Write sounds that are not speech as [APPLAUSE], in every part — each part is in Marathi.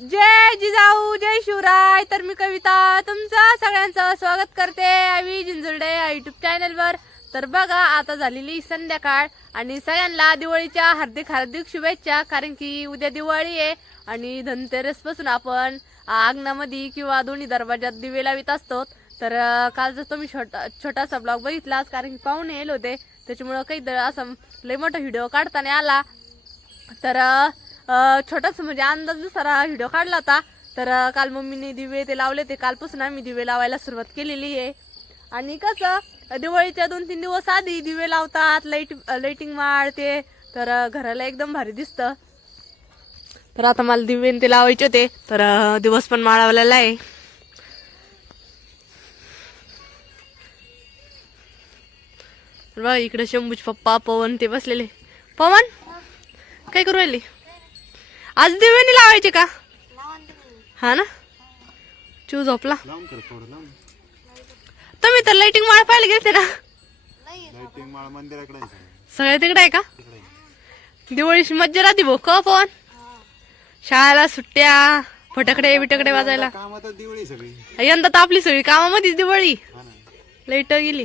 जय जिजाऊ जय शिवराय. तर मी कविता तुमचं सगळ्यांचं स्वागत करते. आम्ही जिंजुर्डे या युट्यूब चॅनलवर तर बघा आता झालेली संध्याकाळ आणि सगळ्यांना दिवाळीच्या हार्दिक हार्दिक शुभेच्छा कारण की उद्या दिवाळी आहे आणि धनतेरसपासून आपण अंगणामध्ये किंवा दोन्ही दरवाजात दिवे लावित असतो. तर काल कालचा तुम्ही छोटा छोटासा ब्लॉग बघितलाच कारण की पाहुणे येल होते. त्याच्यामुळं काही असं लय मोठा व्हिडिओ काढताना आला. तर छोटासा म्हणजे अंदाज दुसरा व्हिडिओ काढला होता. तर काल मम्मीने दिवे ते लावले ते कालपासून आम्ही दिवे लावायला सुरुवात केलेली आहे. आणि कसं दिवाळीच्या दोन तीन दिवस आधी दिवे लावतात लाइट लाईटिंग माळते तर घराला एकदम भारी दिसतं. तर आता मला दिवे ते लावायचे होते. तर दिवस पण माळावलेला आहे. बा इकडे शंभूच पप्पा पवन ते बसलेले. पवन काय करू राहिली? आज दिवे नाही लावायचे का? हा ना? चू झोपला. तुम्ही तर लाइटिंग माळ पाहायला गेलते ना. सगळं. तिकडे आहे का. दिवाळीची मज्जा राहते भाऊ का पवन शाळेला सुट्ट्या फटाकडे बिटकडे वाजायला. दिवाळी यंदा तर आपली सगळी कामामध्येच दिवाळी. लाइट गेली.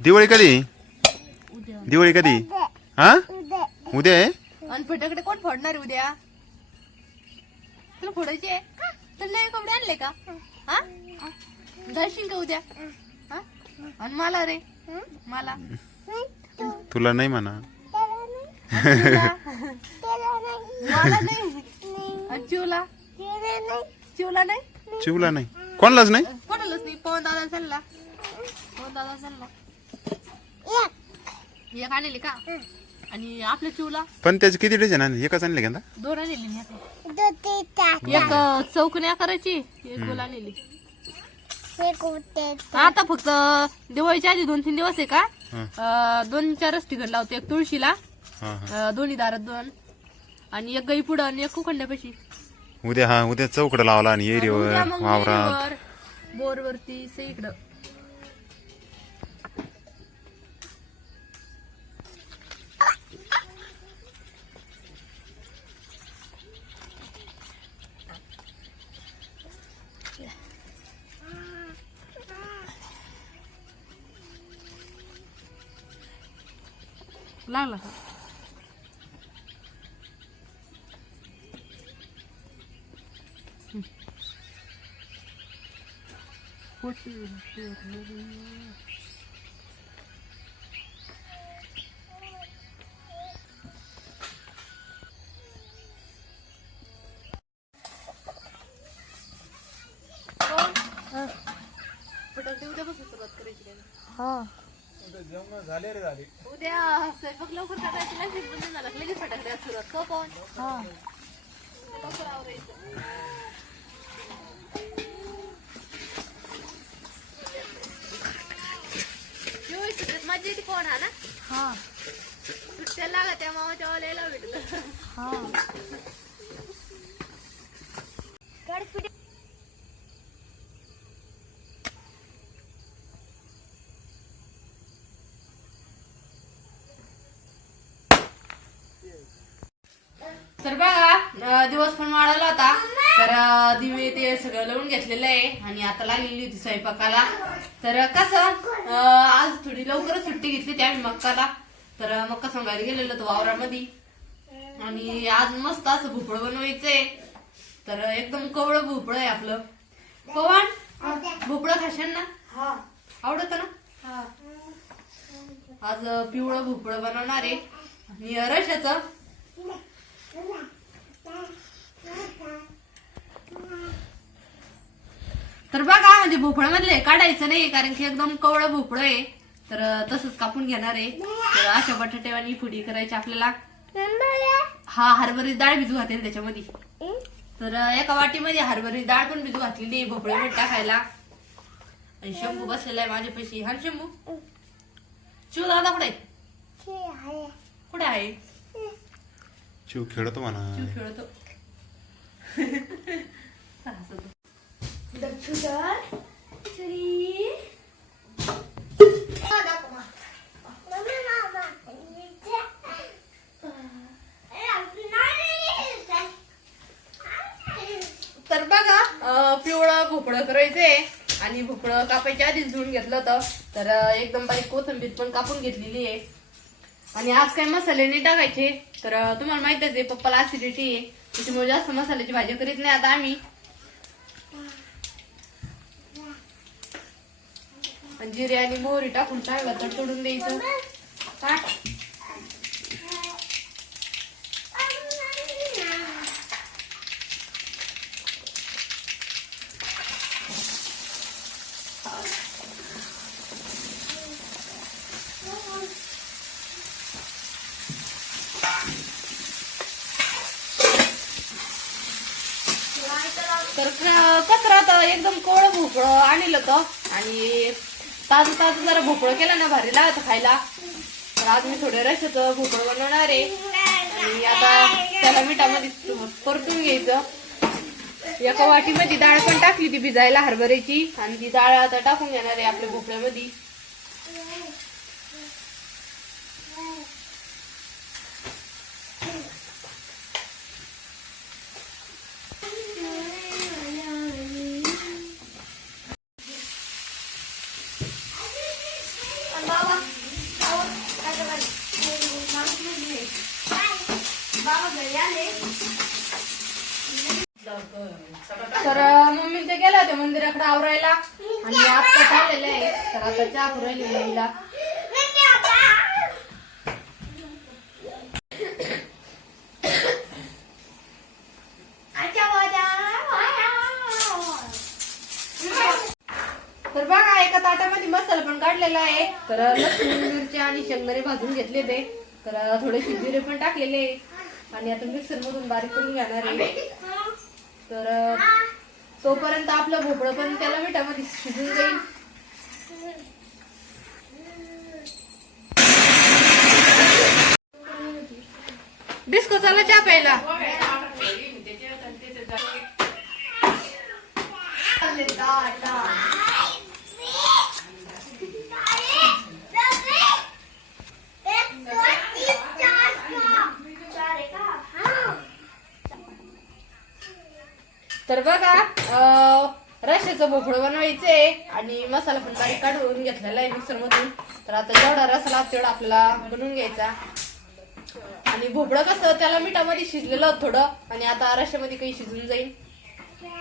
दिवाळी कधी? दिवाळी कधी? हा? उद्या. आहे? आणि फटाकडे कोण फोडणार आहे उद्या? तुला फोडायचे आहे? तुला नाही कपडे आणले का? हा? जाशील का उद्या. हा? आणि मला रे. मला. तुला नाही म्हणा? [LAUGHS] मला नाही. आणि चिवला? चिवला नाही? चिवला नाही. कोणालाच नाही? कोणालाच नाही. पवन दादा चालला. पवन दादा चालला. एक आणली का? आणि आपल्या चिवला? पण त्याचे किती डझन आणले? एकच आणले का दोन आणलेली मी आता. एक अं, चौकणी आकाराची एक गोल आणलेली. आता फक्त दिवाळीच्या आधी दोन तीन दिवस आहे का? दोन चारच ठिकाण लावते एक तुळशीला दोन्ही दारात दोन. आणि एक गाई पुढं आणि एक कुखंड्यापाशी उद्या हा उद्या चौकडं लावला आणि एरीवर उद्या मग वावरात. विहिरीवर, बोरवरती सगळीकडं. लागला का करायची काय? झाले रे झाले उद्या स्वयंपाक लवकर करायची नाही बंद झाला लगेच फटाकड्या सुरुवात तो लवकर आवरायचं. मजा येते कोण हा. ना सुट्ट्या लागत त्या मामाच्या वाल्याला भेटलं. तर बघा दिवस पण वाढवला होता. तर दिवे ते सगळं लावून घेतलेलं आहे. आणि आता लागलेली होती स्वयंपाकाला. तर कसं आज थोडी लवकरच सुट्टी घेतली त्या मक्काला. तर मक्का सांगायला गेलेलो तो वावरामध्ये. आणि आज मस्त असं भोपळं बनवायचंय. तर एकदम कवळं भोपळं आहे आपलं. पवन भोपळं खाशाल ना? आवडत ना? आज पिवळं भोपळं बनवणार आहे. आणि रशाचं तर बघा म्हणजे भोपळा मधले काढायचं नाही कारण की एकदम कवळं भोपळं आहे. तर तसंच कापून घेणार आहे. तर अशा बटाट्यावानी फुडी करायची आपल्याला. हा हरभरी डाळ भिजू घातेल त्याच्यामध्ये. तर एका वाटीमध्ये हरभरी डाळ पण भिजू घातलेली आहे भोपळे मीठ टाकायला. आणि शंभू बसलेला आहे माझ्यापाशी हा शंभू. शिव दादा कुठे? आहे? कुठे आहे? चिव खेळतो म्हणा. शिव खेळतो. [LAUGHS] हसतो. तर बघा पिवळं भोपळं करायचंय. आणि भोपळं कापायच्या आधीच धुवून घेतलं होतं. तर अं, एकदम बारीक कोथिंबीर पण कापून घेतलेली आहे. आणि आज काही मसाले नाही टाकायचे. तर तुम्हाला माहितच आहे पप्पाला ऍसिडिटी आहे. त्याच्यामुळे जास्त मसाल्याची भाजी करीत नाही आता आम्ही. आणि जिरे आणि मोहरी टाकून चांगला तोडून द्यायचं. टाक. तर कचरा तर एकदम कोळं भोपळं आणलं तर आणि ताजं ताजं जरा भोपळं केलं ना भारी लागत खायला. तर आज मी थोडं रशाचं भोपळं बनवणार आहे. आणि आता त्याला मिठामध्ये परतून घ्यायचं. एका वाटीमध्ये डाळ पण टाकली ती भिजायला हरभऱ्याची. आणि ती डाळ आता टाकून घेणार आहे आपल्या भोपळ्यामध्ये. तर मम्मी ते गेला होत्या मंदिराकडे आवरायला. आणि आता चाललेलं आहे. तर आता चहा पुरायली मम्मीला तर बघा एका ताटामध्ये मसाला पण काढलेला आहे. तर लसूण मिरची आणि शेंगदाणे भाजून घेतले ते. तर थोडेसे जिरे पण टाकलेले. आणि आता मिक्सर मधून बारीक करून घेणार आहे. तर तोपर्यंत आपलं भोपळं पण त्याला मिठामध्ये शिजून जाईल. डिस्को चला चहा प्यायला. तर बघा अं, रश्याचं भोपळं बनवायचंय आणि मसाला पण बारीक काढून घेतलेला आहे मिक्सर मधून. तर आता जेवढा रसाला तेवढा आपल्याला बनवून घ्यायचा. आणि भोपळं कसं त्याला मिठामध्ये शिजलेलं थोडं आणि आता रश्यामध्ये काही शिजून जाईल.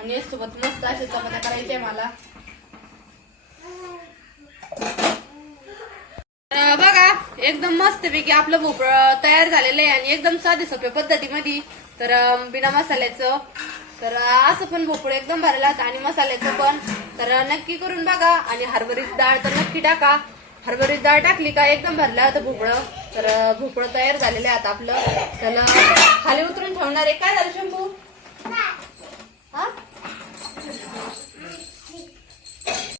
आणि सोबत मस्त अशा चपात्या करायच्या मला. तर बघा एकदम मस्त पैकी आपलं भोपळं तयार झालेलं आहे आणि एकदम साधे सोप्या पद्धतीमध्ये. तर बिना मसाल्याचं तर असं पण भोपळं एकदम भरला आणि मसाल्याचं पण. तर नक्की करून बघा आणि हरभरीची डाळ तर नक्की टाका. हरभरीची डाळ टाकली का एकदम भरला होतं भोपळं. तर भोपळं तयार झालेलं आहे आता आपलं. त्याला खाली उतरून ठेवणार आहे. काय झालं शंभू?